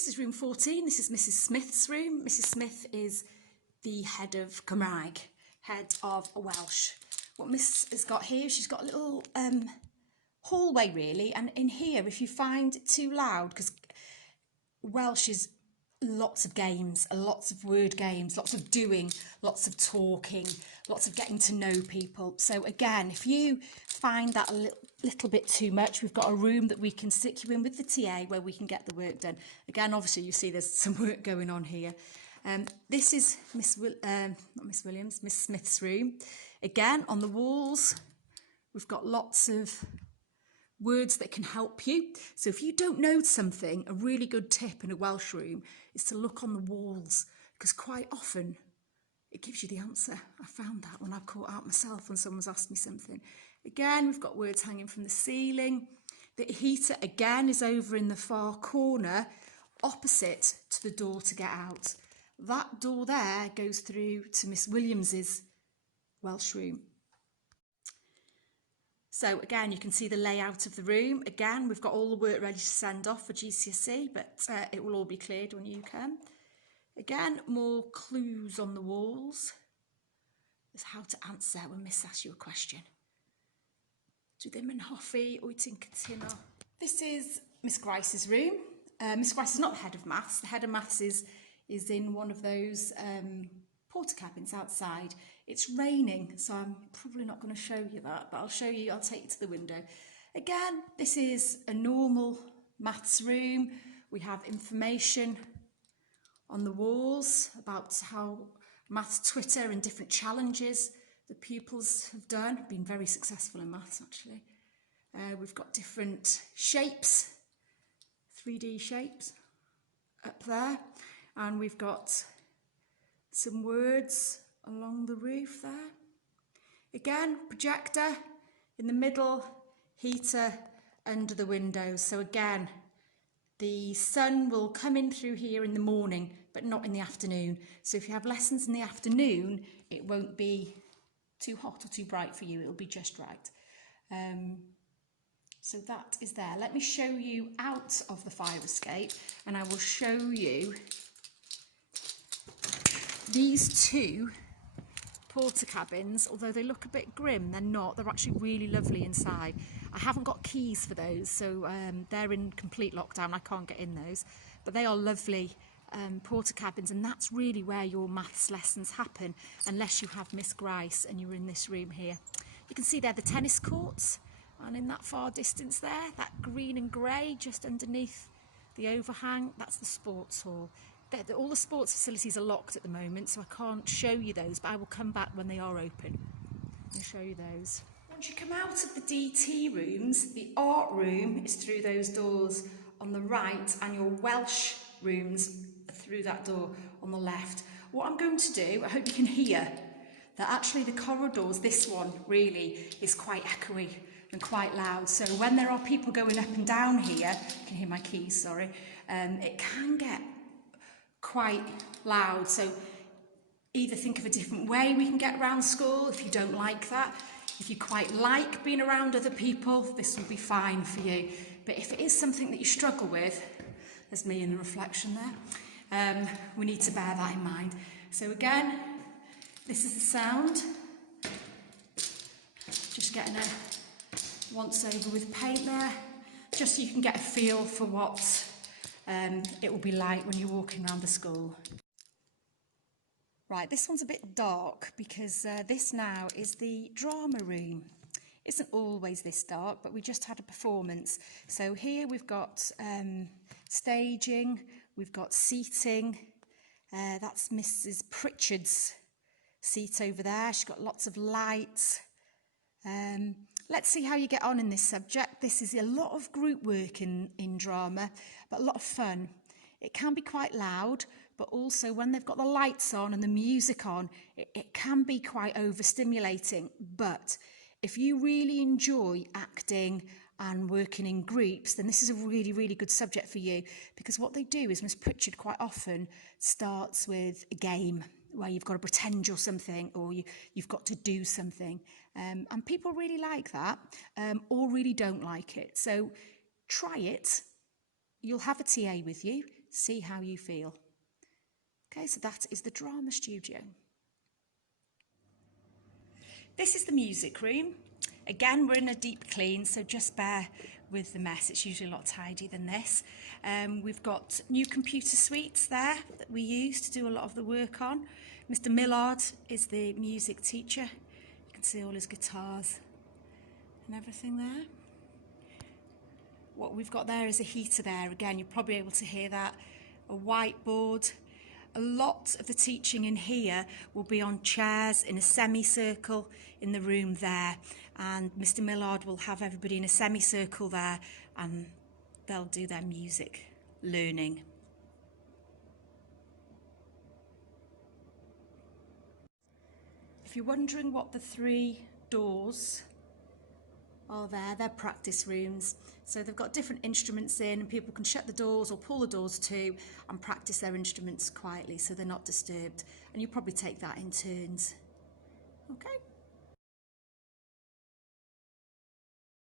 This is room 14. This is Mrs. Smith's room. Mrs. Smith is the head of Cymraeg, head of Welsh. What Miss has got here, she's got a little hallway really, and in here, if you find it too loud, because Welsh is lots of games, lots of word games, lots of doing, lots of talking, lots of getting to know people. So again, if you find that a little bit too much, we've got a room that we can stick you in with the TA where we can get the work done. Again, obviously you see there's some work going on here. This is Miss Smith's room. Again, on the walls, we've got lots of words that can help you. So if you don't know something, a really good tip in a Welsh room is to look on the walls, because quite often it gives you the answer. I found that when I've caught out myself when someone's asked me something. Again, we've got words hanging from the ceiling. The heater again is over in the far corner, opposite to the door to get out. That door there goes through to Miss Williams's Welsh room. So again, you can see the layout of the room. Again, we've got all the work ready to send off for GCSE, but it will all be cleared when you come. Again, more clues on the walls as how to answer when Miss asks you a question. Dwi ddim yn hoffi wyt ti'n cytuno. This is Miss Grice's room. Miss Grice is not the head of maths. The head of maths is in one of those porter cabins outside. It's raining, so I'm probably not going to show you that, but I'll take you to the window. Again, this is a normal maths room. We have information on the walls about how maths Twitter and different challenges the pupils have done. Been very successful in maths, actually. We've got different shapes, 3D shapes up there, and we've got some words along the roof there. Again, projector in the middle, heater under the windows. So again, the sun will come in through here in the morning, but not in the afternoon. So if you have lessons in the afternoon, it won't be too hot or too bright for you. It'll be just right. So that is there. Let me show you out of the fire escape, and I will show you these two porter cabins. Although they look a bit grim, they're not. They're actually really lovely inside. I haven't got keys for those, so they're in complete lockdown. I can't get in those, but they are lovely porter cabins, and that's really where your maths lessons happen, unless you have Miss Grice and you're in this room here. You can see there the tennis courts, and in that far distance there, that green and grey just underneath the overhang, that's the sports hall. All the sports facilities are locked at the moment, so I can't show you those, but I will come back when they are open and show you those. Once you come out of the DT rooms, the art room is through those doors on the right, and your Welsh rooms are through that door on the left. What I'm going to do, I hope you can hear, that actually the corridors, this one really is quite echoey and quite loud. So when there are people going up and down here, you can hear my keys, sorry, it can get quite loud. So either think of a different way we can get around school if you don't like that. If you quite like being around other people, this will be fine for you. But if it is something that you struggle with, there's me in the reflection there, we need to bear that in mind. So again, this is the sound. Just getting a once over with paint there, just so you can get a feel for what it will be like when you're walking around the school. Right, this one's a bit dark because this now is the drama room. It isn't always this dark, but we just had a performance. So here we've got staging, we've got seating. That's Mrs. Pritchard's seat over there. She's got lots of lights. Let's see how you get on in this subject. This is a lot of group work in drama, but a lot of fun. It can be quite loud, but also when they've got the lights on and the music on, it can be quite overstimulating. But if you really enjoy acting and working in groups, then this is a really, really good subject for you, because what they do is Miss Pritchard quite often starts with a game where you've got to pretend you're something, or you've got to do something. And people really like that, or really don't like it. So try it. You'll have a TA with you. see how you feel. Okay, so that is the drama studio. This is the music room. Again, we're in a deep clean, so just bear with the mess. It's usually a lot tidier than this. We've got new computer suites there that we use to do a lot of the work on. Mr. Millard is the music teacher. You can see all his guitars and everything there. What we've got there is a heater there. Again, you're probably able to hear that. A whiteboard. A lot of the teaching in here will be on chairs in a semicircle in the room there, and Mr. Millard will have everybody in a semicircle there and they'll do their music learning. If you're wondering what the 3 doors are there, they're practice rooms. So they've got different instruments in and people can shut the doors or pull the doors too and practice their instruments quietly so they're not disturbed. And you probably take that in turns. Okay.